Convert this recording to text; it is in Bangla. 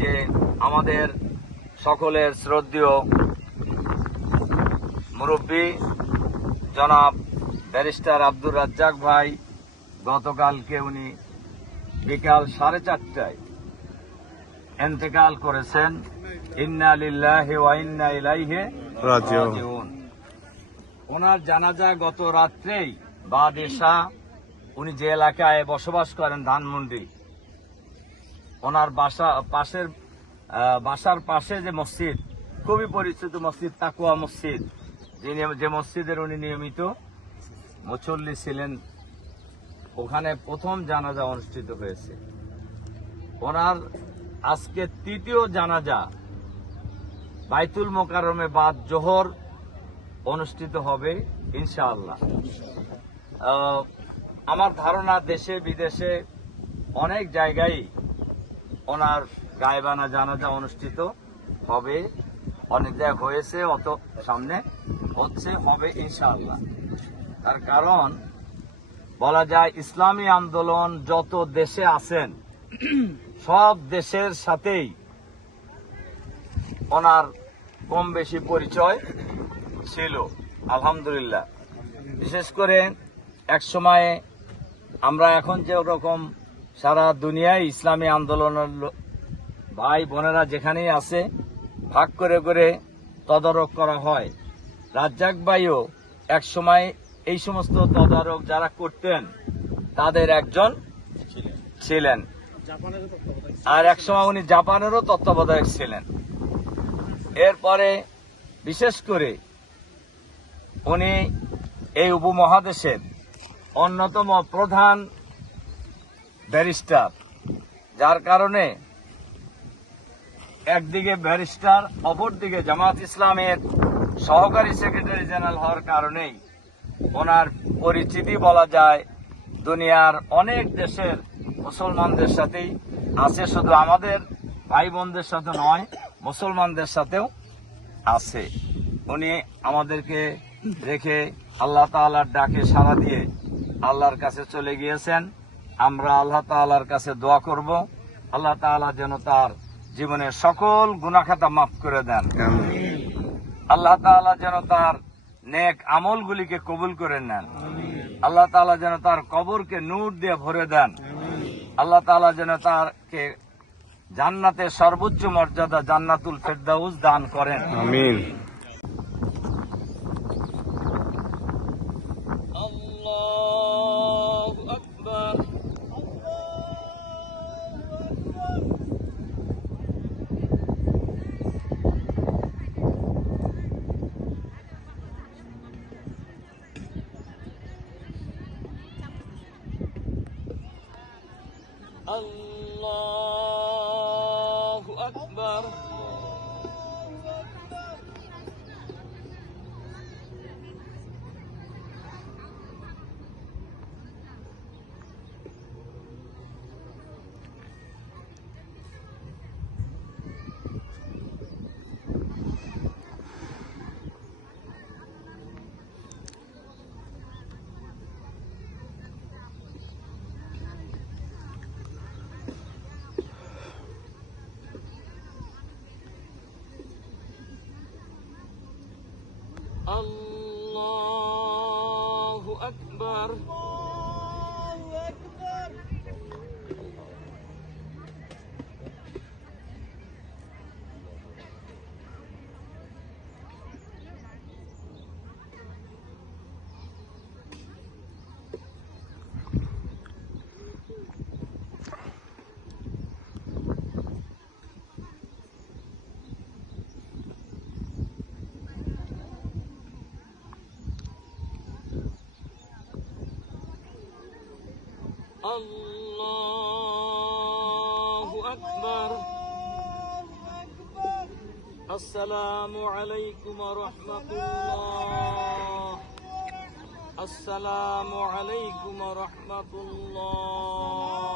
যে আমাদের সকলের শ্রদ্ধেয় মুরব্বী জনাব ব্যারিস্টার আব্দুর রাজ্জাক ভাই গতকালকে উনি বিকাল 4:30টায় ইন্তেকাল করেছেন। ইন্না লিল্লাহি ওয়া ইন্না ইলাইহি রাজিউন। ওনার জানাজা গত রাত্রেই বাদেশা, উনি যে এলাকায় বসবাস করেন ধানমন্ডি, ওনার বাসার পাশে যে মসজিদ, খুবই পরিচিত মসজিদ, তাকুয়া মসজিদ, যে মসজিদের উনি নিয়মিত মুসল্লি ছিলেন, ওখানে প্রথম জানাজা অনুষ্ঠিত হয়েছে। ওনার আজকে তৃতীয় জানাজা বাইতুল মোকাররমে বাদ জোহর অনুষ্ঠিত হবে ইনশাআল্লাহ। আমার ধারণা দেশে বিদেশে অনেক জায়গায় ওনার গায়েবানা জানাজা অনুষ্ঠিত হবে, অনেক জায়গায় হয়েছে, অত সামনে হচ্ছে, হবে ইনশাআল্লাহ। তার কারণ বলা যায় ইসলামী আন্দোলন যত দেশে আছেন সব দেশের সাথেই ওনার কম বেশি পরিচয় ছিল আলহামদুলিল্লাহ। বিশেষ করে এক সময়ে আমরা এখন যে রকম সারা দুনিয়ায় ইসলামী আন্দোলনের ভাই বোনেরা যেখানেই আছে ভাগ করে করে তদারক করা হয়, রাজ্জাক ভাইও এক সময় এই সমস্ত তদারক যারা করতেন তাদের একজন ছিলেন, আর এক সময় উনি জাপানেরও তত্ত্বাবধায়ক ছিলেন। এরপরে বিশেষ করে উনি এই উপমহাদেশের অন্যতম প্রধান ব্যারিস্টার, যার কারণে একদিকে ব্যারিস্টার, অপরদিকে জামাত ইসলামের সহকারী সেক্রেটারি জেনারেল হওয়ার কারণেই ওনার পরিচিতি বলা যায় দুনিয়ার অনেক দেশের মুসলমানদের সাথেই আছে, শুধু আমাদের ভাই বোনদের সাথে নয়, মুসলমানদের সাথেও আছে। উনি আমাদেরকে রেখে আল্লাহ তাআলার ডাকে সাড়া দিয়ে আল্লাহর কাছে চলে গিয়েছেন। আমরা আল্লাহ তাআলার কাছে দোয়া করব, আল্লাহ তাআলা যেন তার জীবনের সকল গুনাহখাতা মাফ করে দেন। আল্লাহ তাআলা যেন তার নেক আমলগুলিকে কবুল করে নেন। আল্লাহ তাআলা যেন তার কবরকে নূর দিয়ে ভরে দেন। আল্লাহ তাআলা যেন তাকে জান্নাতে সর্বোচ্চ মর্যাদা জান্নাতুল ফেরদাউস দান করেন। আমিন। আল্লাহু আকবার। আল্লাহু আকবার। আল্লাহু আকবার। আল্লাহু আকবার। আসসালামু আলাইকুম ওয়া রাহমাতুল্লাহ। আসসালামু আলাইকুম ওয়া রাহমাতুল্লাহ।